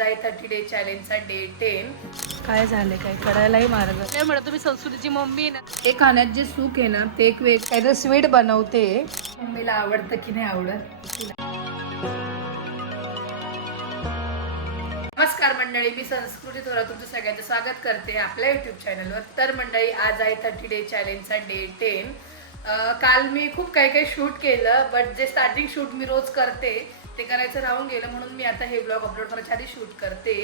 आहे 30 day चॅलेंजचा day 10. काय झाले काय कळायलाही मार्ग काय म्हणत तुम्ही संस्कृतीची मम्मी ना. हे खाण्यात जे सुख आहे ना ते एक वेग काहीतरी स्वीट बनवते. मम्मीला आवडतं की नाही आवडत. नमस्कार मंडळी, मी संस्कृती थोरा तुमचं सगळ्यांचं स्वागत करते आपल्या युट्यूब चॅनलवर. तर मंडळी, आज आहे 30 डे चॅलेंजचा डे 10. काल मी खूप काही शूट केलं, बट जे स्टार्टिंग शूट मी रोज करते ते करायचं राहून गेलं, म्हणून मी आता हे ब्लॉग अपलोड करायच्या आधी शूट करते.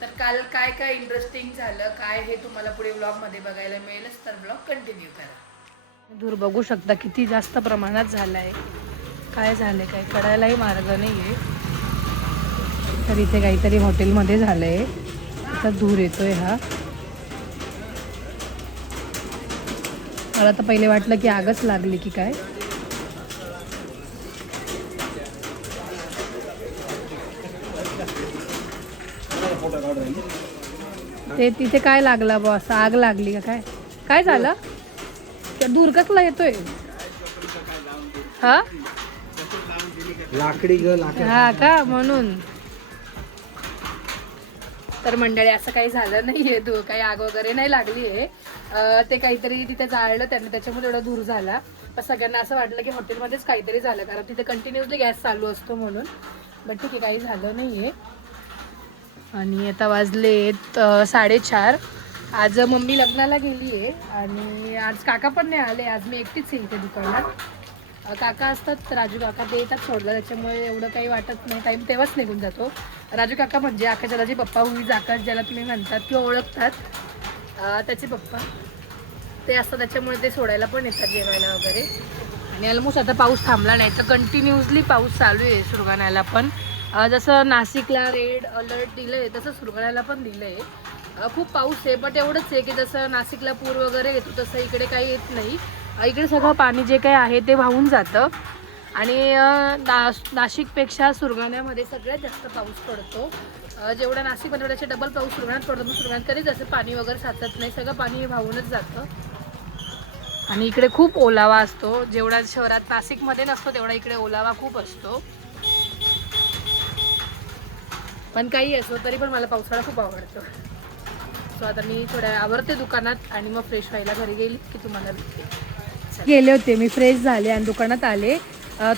तर काल काय काय इंटरेस्टिंग झालं काय हे तुम्हाला पुढे ब्लॉगमध्ये बघायला मिळेलच, तर ब्लॉग कंटिन्यू करा. दूर बघू शकता किती जास्त प्रमाणात झालाय. काय झाले काय कळायलाही मार्ग नाहीये. तर इथे काहीतरी हॉटेलमध्ये झालंय, आता धूर येतोय हा. मला तर पहिले वाटलं की आगच लागली की काय. ते तिथे काय लागला बॉ, असं आग लागली का काय, काय झालं. त्या दूर कसला येतोय हा लाकडी ग लाकडी. हा का, म्हणून. तर मंडळी असं काही झालं नाहीये, धूर काही आग वगैरे नाही लागली आहे. ते काहीतरी तिथे जाळलं त्यांनी, त्याच्यामुळे एवढा धूर झाला. पण सगळ्यांना असं वाटलं की हॉटेलमध्येच काहीतरी झालं, कारण तिथे कंटिन्युअसली गॅस चालू असतो म्हणून. बट ठीक आहे, काही झालं नाहीये. आणि आता वाजलेत 4:30. आज मम्मी लग्नाला गेली आहे आणि आज काका पण नाही आले. आज मी एकटीच आहे इथे दुकानात. काका असतात, राजू काका, ते येतात सोडलं, त्याच्यामुळे एवढं काही वाटत नाही. टाईम तेव्हाच निघून जातो. राजू काका म्हणजे आकाशच्या दादाचे पप्पा, हुईज आकाश ज्याला तुम्ही म्हणतात किंवा ओळखतात, त्याचे पप्पा ते असतात, त्याच्यामुळे ते सोडायला पण येतात जेवायला वगैरे. आणि ऑलमोस्ट आता पाऊस थांबला नाही, तर कंटिन्युअसली पाऊस चालू आहे सुरगाण्याला पण. जसं नाशिकला रेड अलर्ट दिलं आहे तसं सुरगाण्याला पण दिलं आहे. खूप पाऊस आहे, बट एवढंच आहे की जसं नाशिकला पूर वगैरे येतो तसं इकडे काही येत नाही. इकडे सगळं पाणी जे काही आहे ते वाहून जातं. आणि नाशिकपेक्षा सुरगाण्यामध्ये सगळ्यात जास्त पाऊस पडतो. जेवढा नाशिकमध्ये त्याचे डबल पाऊस सुरगाण्यात पडतो. पण सुरगाण्यात कधीच असं पाणी वगैरे साचत नाही, सगळं पाणी वाहूनच जातं. आणि इकडे खूप ओलावा असतो, जेवढा शहरात नाशिकमध्ये नसतो तेवढा इकडे ओलावा खूप असतो. पण काही असो तरी पण मला पावसाळा खूप आवडतो. सो आता मी थोड्या आवरते दुकानात आणि मग फ्रेश व्हायला घरी गेली की तुम्हाला गेले होते. मी फ्रेश झाले आणि दुकानात आले.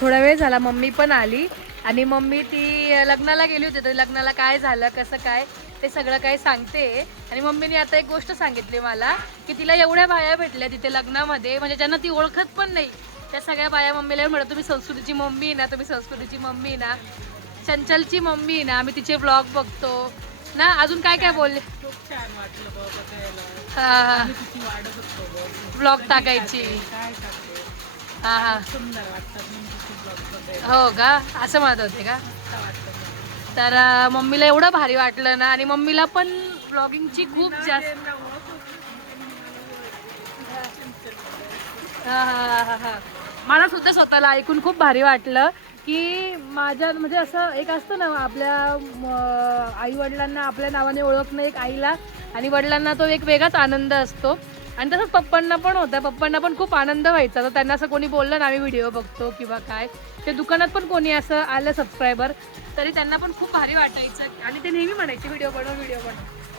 थोडा वेळ झाला, मम्मी पण आली. आणि मम्मी ती लग्नाला गेली होती, तर लग्नाला काय झालं कसं काय ते सगळं काही सांगते. आणि मम्मीने आता एक गोष्ट सांगितली मला की तिला एवढ्या बाया भेटल्या तिथे लग्नामध्ये, म्हणजे ज्यांना ती ओळखत पण नाही, त्या सगळ्या बाया मम्मीला म्हणत तुम्ही संस्कृतीची मम्मी ना, तुम्ही संस्कृतीची मम्मी ना, चंचलची मम्मी ना, आम्ही तिचे ब्लॉग बघतो ना. अजून काय काय बोलले. खूप छान वाटलं बाबा, हा ब्लॉग टाकायची. हा हा सुंदर वाटतात हो का, असं म्हणत होते का. तर मम्मीला एवढं भारी वाटलं ना. आणि मम्मीला पण ब्लॉगिंगची खूप जास्त मला सुद्धा स्वतःला ऐकून खूप भारी वाटलं की माझ्या म्हणजे असं एक असतं ना, आपल्या आई वडिलांना आपल्या नावाने ओळखणं एक आईला आणि वडिलांना तो एक वेगळाच आनंद असतो. आणि तसंच पप्पांना पण होता, पप्पांना पण खूप आनंद व्हायचा. तर त्यांना असं कोणी बोललं ना आम्ही व्हिडिओ बघतो किंवा काय, ते दुकानात पण कोणी असं आलं सबस्क्रायबर तरी त्यांना पण खूप भारी वाटायचं. आणि ते नेहमी म्हणायचे व्हिडिओ बनव.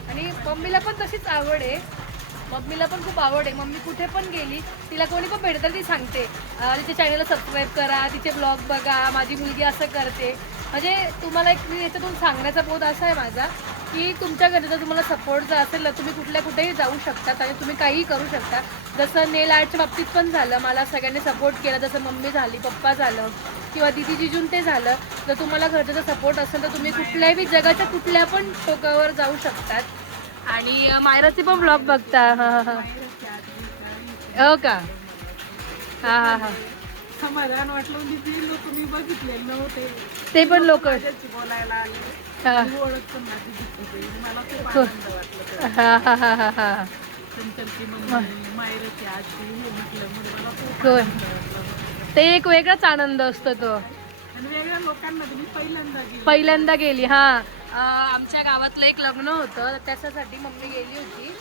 आणि मम्मीला पण तशीच आवड आहे, मम्मीला पण खूप आवड आहे. मम्मी कुठे पण गेली, तिला कोणी पण भेटतं ती सांगते तिच्या चॅनलला सबस्क्राईब करा, तिचे ब्लॉग बघा, माझी मुलगी असं करते. म्हणजे तुम्हाला एक याच्यातून सांगण्याचा बोध असा आहे माझा की तुमच्या घरी जर तुम्हाला सपोर्ट जर असेल ना, तुम्ही कुठेही जाऊ शकतात आणि तुम्ही काहीही करू शकता. जसं नेल आर्टच्या बाबतीत पण झालं, मला सगळ्यांनी सपोर्ट केला, जसं मम्मी झाली, पप्पा झालं किंवा दीदी जिजून ते झालं. जर तुम्हाला घरचा सपोर्ट असेल तर तुम्ही कुठल्याही जगाच्या कुठल्या पण टोकावर जाऊ शकतात. आणि मायराचे पण ब्लॉग बघता. हो का. हा समाधान वाटलं. तुम्ही बघितले नव्हते ते पण लोक बोलायला आले, ओळख पण माझी दिसते. मला खूप आनंद वाटलं. चंचलची मम्मी, मायराची आजी हे म्हटलं म्हणजे मला खूप आनंद वाटला. ते एक वेगळाच आनंद असतो तो. आणि वेगळ्या लोकांना तुम्ही पहिल्यांदा गेली. हा आमच्या गावातलं एक लग्न होतं, त्याच्यासाठी मम्मी गेली होती.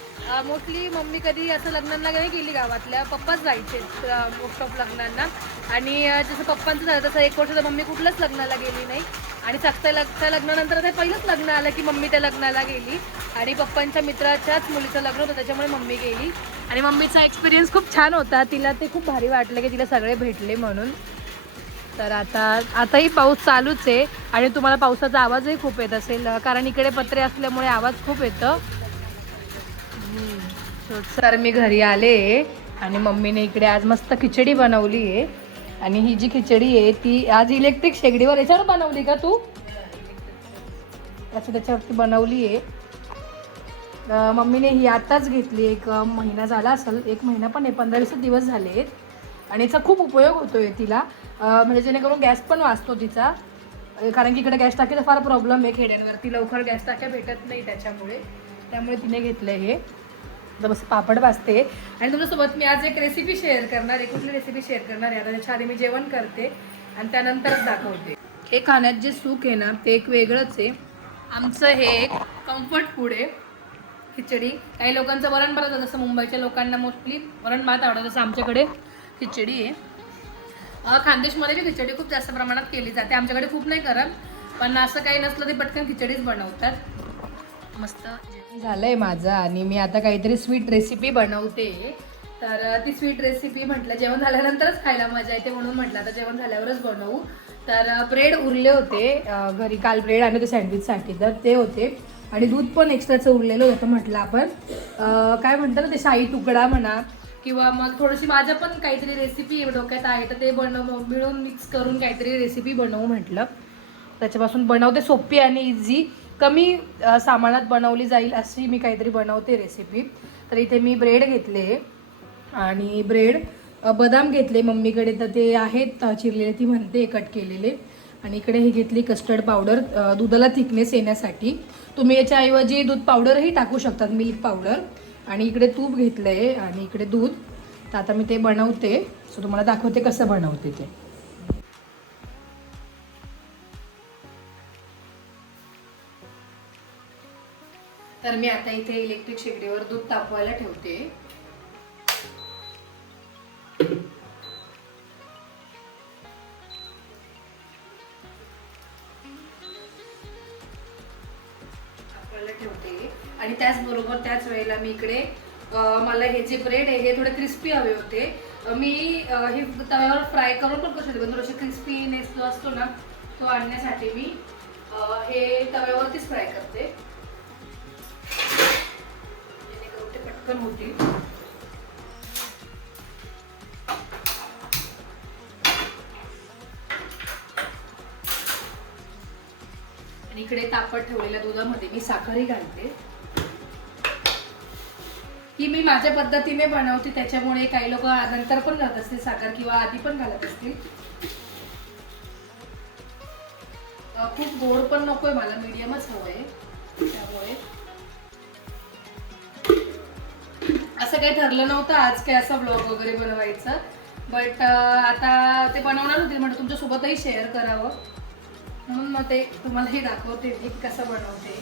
मोस्टली मम्मी कधी असं लग्नांना नाही गेली गावातल्या, पप्पाच जायचे मोस्ट ऑफ लग्नांना. आणि जसं पप्पांचं झालं तसं 1 वर्ष तर मम्मी कुठल्याच लग्नाला गेली नाही. आणि त्या लग्नानंतर ते पहिलंच लग्न आलं की मम्मी त्या लग्नाला गेली. आणि पप्पांच्या मित्राच्याच मुलीचं लग्न होतं, त्याच्यामुळे मम्मी गेली. आणि मम्मीचा एक्सपिरियन्स खूप छान होता, तिला ते खूप भारी वाटलं की तिला सगळे भेटले म्हणून. तर आताही पाऊस चालूच आहे आणि तुम्हाला पावसाचा आवाजही खूप येत असेल, कारण इकडे पत्रे असल्यामुळे आवाज खूप येतं. तर मी घरी आले आणि मम्मीने इकडे आज मस्त खिचडी बनवली आहे. आणि ही जी खिचडी आहे ती आज इलेक्ट्रिक शेगडीवर याच्यावर बनवली का तू? त्याच्यावरती बनवली आहे. मम्मीने ही आताच घेतली, 1 महिना झाला असेल, 1 महिना पण नाही, 15-20 दिवस झाले आहेत. आणि याचा खूप उपयोग होतोय तिला, म्हणजे जेणेकरून गॅस पण वाचतो तिचा, कारण की इकडे गॅस टाकीचा फार प्रॉब्लेम आहे खेड्यांवरती, लवकर गॅस टाक्या भेटत नाही त्यामुळे तिने घेतलं हे. तर बस पापड भाजते आणि तुमच्यासोबत मी आज एक रेसिपी शेअर करणार आहे. कुठली रेसिपी शेअर करणार आहे आता, त्याच्या आधी मी जेवण करते आणि त्यानंतरच दाखवते. हे खाण्यात जे सुख आहे ना ते एक वेगळंच आहे. आमचं हे एक कम्फर्ट फूड आहे खिचडी. काही लोकांचं वरण भात, जसं मुंबईच्या लोकांना मोस्टली वरण भात आवडतं, जसं आमच्याकडे खिचडी आहे. खानदेशमध्ये जी खिचडी खूप जास्त प्रमाणात केली जाते, आमच्याकडे खूप नाही करत, पण असं काही नसलं ते पटकन खिचडीच बनवतात. मस्त झालं आहे माझं आणि मी आता काहीतरी स्वीट रेसिपी बनवते. तर ती स्वीट रेसिपी म्हटलं जेवण झाल्यानंतरच खायला मजा येते, म्हणून म्हटलं आता जेवण झाल्यावरच बनवू. तर ब्रेड उरले होते घरी, काल ब्रेड आणले होते सँडविचसाठी, तर ते होते. आणि दूध पण एक्स्ट्राचं उरलेलं होतं. म्हटलं आपण काय म्हणतात ना ते शाही तुकडा म्हणा, किंवा मग थोडीशी माझ्या पण काहीतरी रेसिपी डोक्यात आहे, तर ते मिळून मिक्स करून काहीतरी रेसिपी बनवू म्हटलं. त्याच्यापासून बनवते, सोपी आणि इझी, कमी सामानात बनवली जाईल अशी मी काहीतरी बनवते रेसिपी. तर इथे मी ब्रेड घेतले आणि बदाम घेतले मम्मीकडे, तर ते आहेत चिरलेले, ती म्हणते कट केलेले. आणि इकडे हे घेतली कस्टर्ड पावडर, दुधाला थिकनेस येण्यासाठी. तुम्ही याच्याऐवजी दूध पावडरही टाकू शकतात, मिल्क पावडर. आणि इकडे तूप घेतलं आहे आणि इकडे दूध. तर आता मी ते बनवते, सो तुम्हाला दाखवते कसं बनवते ते. तर मी आता इथे इलेक्ट्रिक शेगडीवर दूध तापवायला ठेवते. आणि त्याचबरोबर त्याच वेळेला मी इकडे मला हे जे ब्रेड आहे हे थोडे क्रिस्पी हवे होते. मी हे तव्यावर फ्राय करून पण करू शकते, पण थोडंसं क्रिस्पीनेस जो असतो ना तो आणण्यासाठी मी हे तव्यावरतीच फ्राय करते, जेणेकरून ते पटकन होतील. आणि इकडे तापत ठेवलेल्या दुधामध्ये मी साखरही घालते. ही मी माझ्या पद्धतीने बनवते, त्याच्यामुळे काही लोक नंतर पण घालत असतील साखर किंवा आधी पण घालत असतील. खूप गोड पण नकोय मला, मीडियमच हवंय. त्यामुळे असं काही ठरलं नव्हतं आज काय असं ब्लॉग वगैरे बनवायचं, बट आता ते बनवणार होते, म्हणजे तुमच्यासोबतही शेअर करावं म्हणून मग ते तुम्हालाही दाखवते मी कसं बनवते.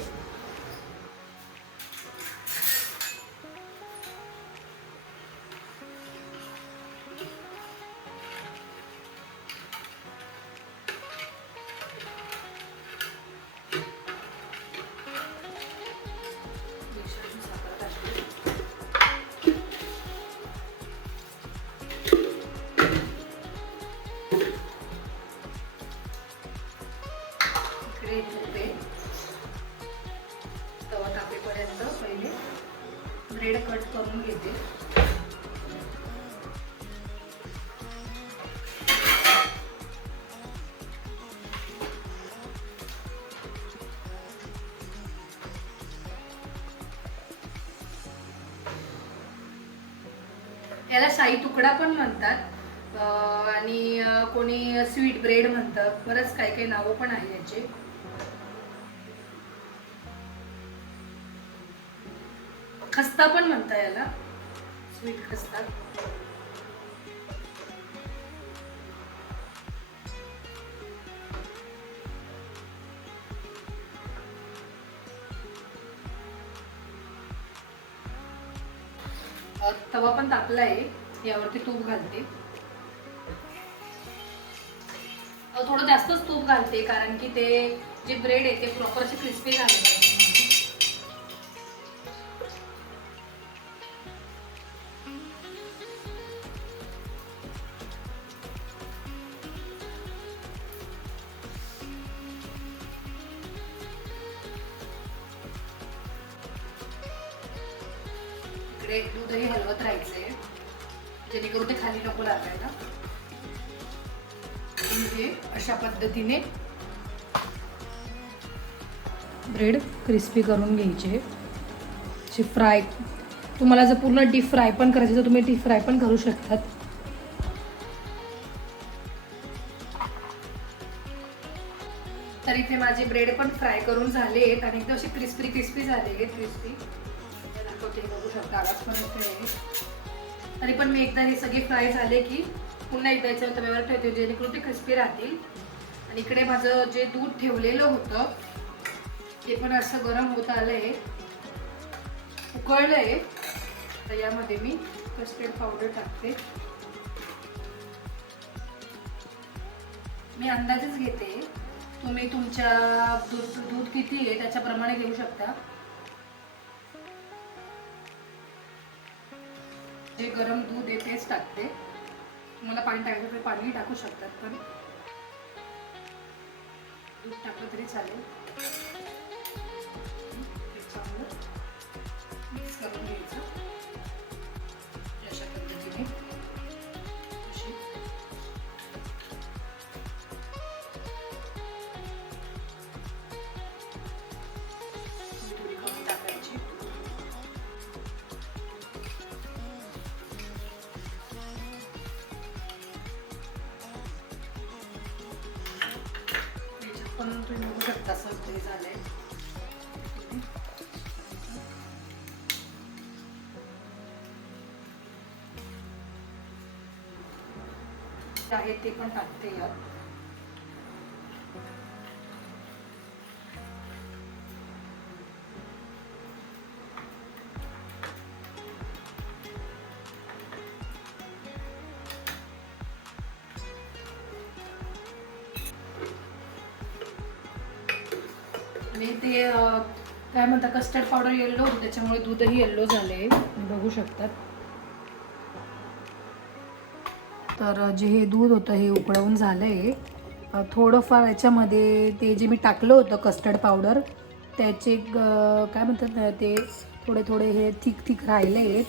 तवा तापेपर्यंत पहिले ब्रेड कट करून घेते. याला शाही तुकडा पण म्हणतात आणि कोणी स्वीट ब्रेड म्हणतात, बरंच काही काही नावं पण आहे याचे. खस्ता पण म्हणता याला, स्वीट खस्ता. तवा पण तापला आहे, यावरती तूप घालते. थोडं जास्तच तूप घालते कारण की ते जे ब्रेड आहे ते प्रॉपर असे क्रिस्पी झाले पाहिजे. इकडे दूधही हलवत राहायचंय जेणेकरून ते खाली नको लागायला. हे अशा पद्धतीने ब्रेड क्रिस्पी करून घ्यायचे. फ्राय, तुम्हाला जर पूर्ण डीप फ्राय पण करायचं तर तुम्ही डीप फ्राय पण करू शकतात. तर इथे माझे ब्रेड पण फ्राय करून झाले आहेत आणि एकदम असे क्रिस्पी झाले आहेत. क्रिस्पी दाखवते, बघू शकता, आवाज पण येते. तरी पण मी एकदा हे सगळे फ्राय झाले की पुन्हा एकदा याच्यावर तव्यावर ठेवते जेणेकरून ते क्रिस्पी राहतील. आणि इकडे माझं जे दूध ठेवलेलं होतं ते पण असं गरम होत आलंय, उकळलंय. तर यामध्ये मी कस्टर्ड पावडर टाकते. मी अंदाजच घेते, तुम्ही तुमच्या दूध किती आहे त्याच्याप्रमाणे घेऊ शकता. जे गरम दूध आहे तेच टाकते. तुम्हाला पाणी टाकायचं तर पाणी टाकू शकतात, पण दूध टाकलं तरी चालेल. चांगलं मिक्स करून घ्यायचं अशा पद्धतीने. थोडी कमी टाकायची. पण तुम्ही बघू शकता सगळे झालंय. आहे ते पण टाकते यात. आणि ते काय म्हणतात, कस्टर्ड पावडर येल्लो होतं त्याच्यामुळे दूधही येल्लो झाले, बघू शकतात. तर जे हे दूध होतं हे उकळवून झालंय. थोडंफार याच्यामध्ये ते जे मी टाकलं होतं कस्टर्ड पावडर त्याचे काय म्हणतात ना, ते थोडे हे थिक राहिले आहेत.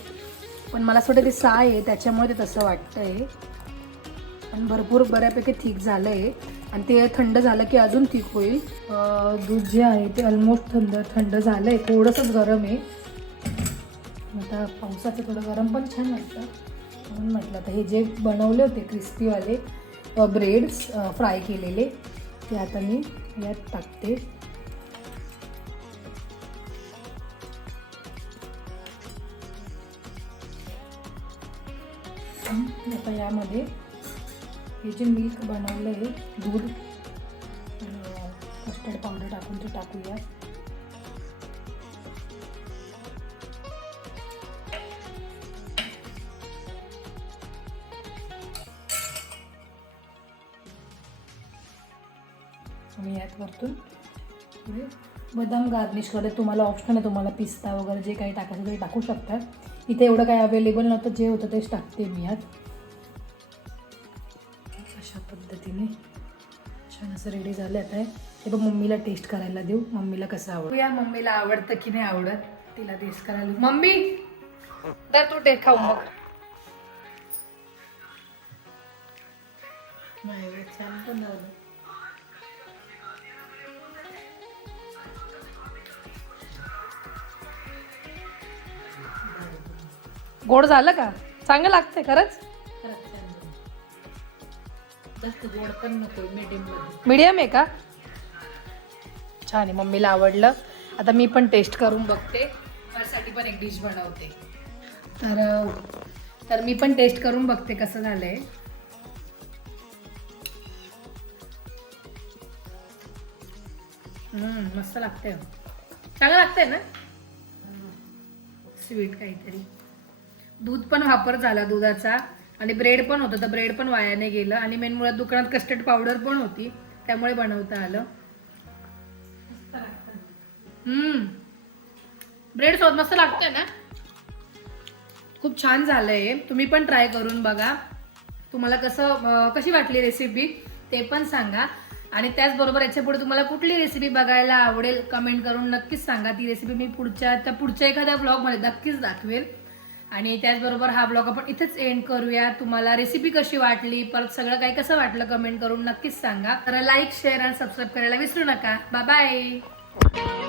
पण मला असं वाटतं ते साय आहे त्याच्यामुळे ते तसं वाटतंय. पण भरपूर बऱ्यापैकी थिक झालं आहे आणि ते थंड झालं की अजून थिक होईल. दूध जे आहे ते ऑलमोस्ट थंड झालं आहे, थोडंसंच गरम आहे. आता पावसाचं थोडं गरम पण छान वाटतं म्हणून म्हटलं. आता हे जे बनवले होते क्रिस्पीवाले ब्रेड्स फ्राय केलेले ते आता मी यात टाकते. आता यामध्ये हे जे मिल्क बनवलं आहे, दूध कस्टर्ड पावडर टाकून ते टाकूया. मी यात वरतून बदाम गार्निश करते. तुम्हाला ऑप्शन आहे, तुम्हाला पिस्ता वगैरे जे काही टाकायचं ते टाकू शकता. इथे एवढं काही अवेलेबल नव्हतं, जे होतं तेच टाकते मी यात. अशा पद्धतीने छान असं रेडी झालं. आता हे बघ, मम्मीला टेस्ट करायला देऊ, मम्मीला कसं आवडतं. या मम्मीला आवडतं की नाही आवडत तिला टेस्ट करायला देऊ. मम्मी तर तू टेस्ट खाऊ मग. छान पण झालं. गोड झालं का? चांगलं लागतंय खरंच. जास्त गोड पण नको, मीडियम आहे का? छान आहे, मम्मीला आवडलं. आता मी पण टेस्ट करून बघते, माझ्यासाठी पण एक डिश बनवते. तर मी पण टेस्ट करून बघते कसं झालंय. मस्त लागतंय, चांगलं लागतंय ना. स्वीट काहीतरी दूध पण वापर झाला दुधाचा आणि ब्रेड पण होतं तर ब्रेड पण वायाने गेलं आणि मेन मुळात दुकानात कस्टर्ड पावडर पण होती त्यामुळे बनवता आलं. ब्रेड सोबत मस्त लागतंय ना. खूप छान झालंय. तुम्ही पण ट्राय करून बघा. तुम्हाला कशी वाटली रेसिपी ते पण सांगा आणि त्याचबरोबर याच्या पुढे तुम्हाला कुठली रेसिपी बघायला आवडेल कमेंट करून नक्कीच सांगा. ती रेसिपी मी पुढच्या एखाद्या ब्लॉगमध्ये नक्कीच दाखवेल. आणि त्याचबरोबर हा ब्लॉग आपण इथेच एंड करूया. तुम्हाला रेसिपी कशी वाटली परत सगळं काही कसं वाटलं कमेंट करून नक्कीच सांगा. तर लाईक शेअर आणि सबस्क्राईब करायला विसरू नका. Bye bye.